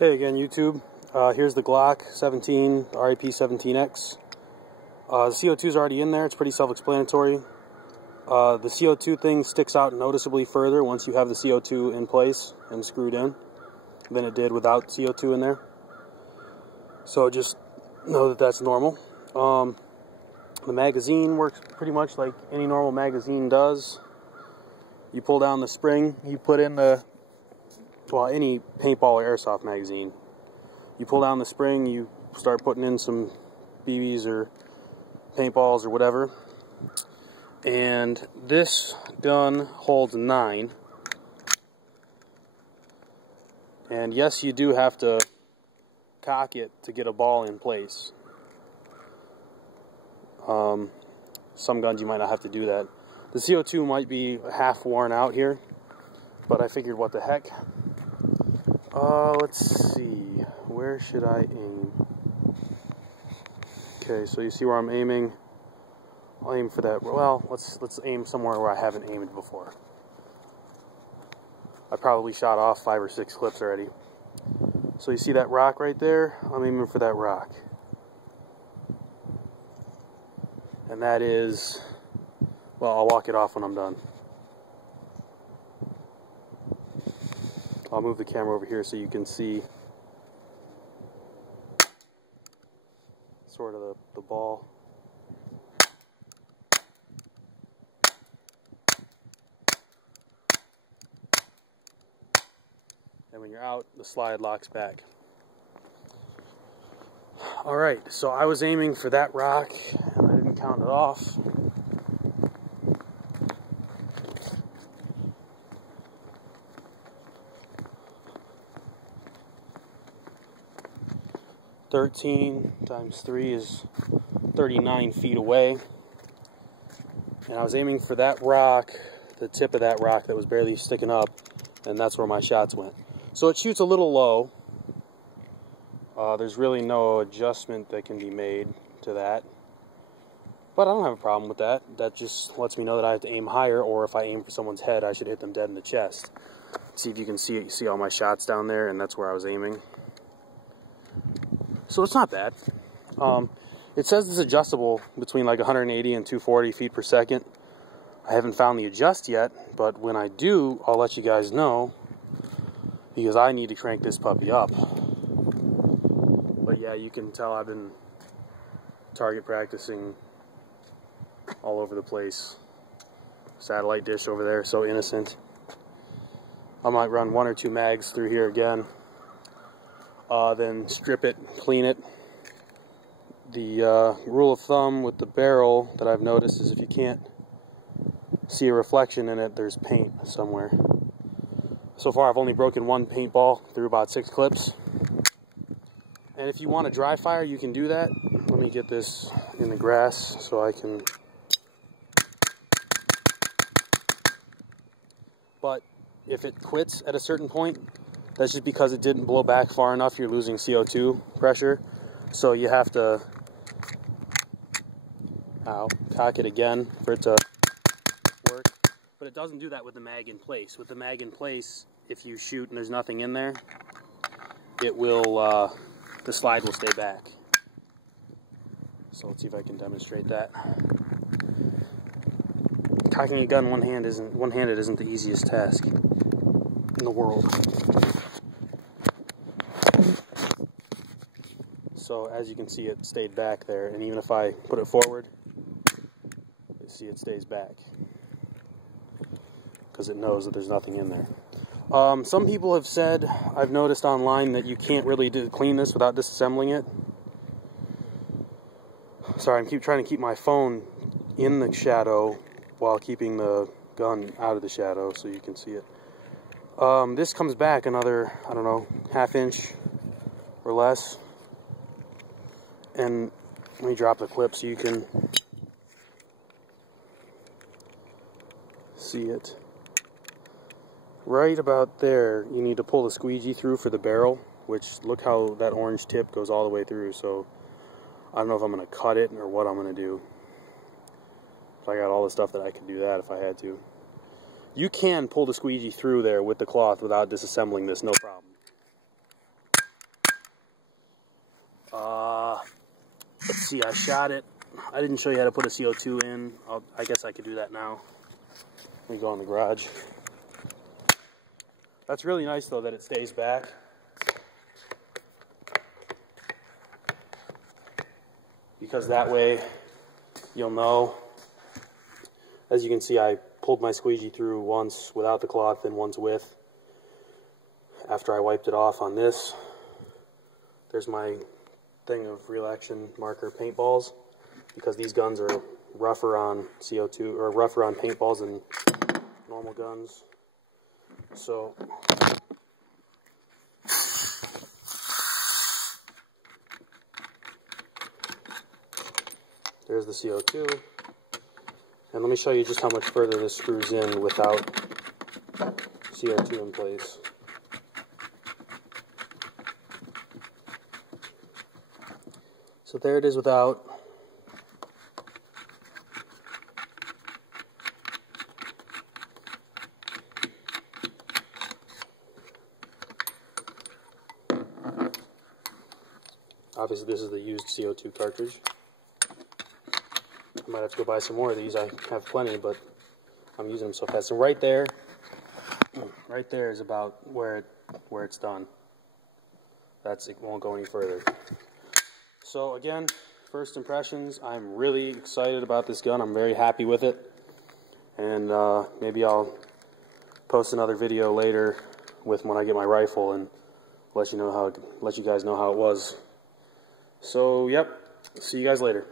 Hey again, YouTube. Here's the Glock 17, RAP17 EX. The CO2 is already in there. It's pretty self-explanatory. The CO2 thing sticks out noticeably further once you have the CO2 in place and screwed in than it did without CO2 in there. So just know that that's normal. The magazine works pretty much like any normal magazine does. You pull down the spring, you put in the, well, any paintball or airsoft magazine. You pull down the spring, you start putting in some BBs or paintballs or whatever. And this gun holds 9. And yes, you do have to cock it to get a ball in place. Some guns you might not have to do that. The CO2 might be half worn out here, but I figured what the heck. Let's see, where should I aim? Okay, so you see where I'm aiming. I'll aim for that. Well, let's aim somewhere where I haven't aimed before. I probably shot off 5 or 6 clips already. So you see that rock right there? I'm aiming for that rock. And that is, well, I'll walk it off when I'm done. I'll move the camera over here so you can see sort of the ball. And when you're out, the slide locks back. Alright, so I was aiming for that rock, and I didn't count it off. (13 times 3 is 39 feet away. And I was aiming for that rock, the tip of that rock that was barely sticking up, and that's where my shots went. So it shoots a little low. There's really no adjustment that can be made to that. But I don't have a problem with that. That just lets me know that I have to aim higher, or if I aim for someone's head, I should hit them dead in the chest. See if you can see it. You see all my shots down there, and that's where I was aiming. So it's not bad. It says it's adjustable between like 180 and 240 feet per second. I haven't found the adjust yet, but when I do, I'll let you guys know, because I need to crank this puppy up. But yeah, you can tell I've been target practicing all over the place. Satellite dish over there, so innocent. I might run 1 or 2 mags through here again. Then strip it, clean it. The rule of thumb with the barrel that I've noticed is if you can't see a reflection in it, there's paint somewhere. So far I've only broken 1 paintball through about 6 clips. And if you want to dry fire, you can do that. Let me get this in the grass so I can... But if it quits at a certain point, that's just because it didn't blow back far enough. You're losing CO2 pressure. So you have to cock it again for it to work. But it doesn't do that with the mag in place. With the mag in place, if you shoot and there's nothing in there, it will, the slide will stay back. So let's see if I can demonstrate that. Cocking a gun one-handed isn't the easiest task in the world. So as you can see, it stayed back there, and even if I put it forward, you see it stays back because it knows that there's nothing in there. Some people have said, I've noticed online, that you can't really clean this without disassembling it. Sorry, I'm trying to keep my phone in the shadow while keeping the gun out of the shadow so you can see it. This comes back another, I don't know, ½ inch or less. And let me drop the clip so you can see it. Right about there, you need to pull the squeegee through for the barrel, which, look how that orange tip goes all the way through. So I don't know if I'm going to cut it or what I'm going to do. If I got all the stuff that I could do that if I had to. You can pull the squeegee through there with the cloth without disassembling this, no problem. Let's see, I shot it. I didn't show you how to put a CO2 in. I guess I could do that now. Let me go in the garage. That's really nice though that it stays back. Because that way you'll know. As you can see, I pulled my squeegee through once without the cloth and once with. After I wiped it off on this, there's my thing of real action marker paintballs, because these guns are rougher on CO2 or rougher on paintballs than normal guns. So there's the CO2, and let me show you just how much further this screws in without CO2 in place. So there it is without. Obviously this is the used CO2 cartridge. I might have to go buy some more of these. I have plenty, but I'm using them so fast. And right there is about where it's done. It won't go any further. So again, first impressions, I'm really excited about this gun. I'm very happy with it. And maybe I'll post another video later with when I get my rifle and let you guys know how it was. So, yep, see you guys later.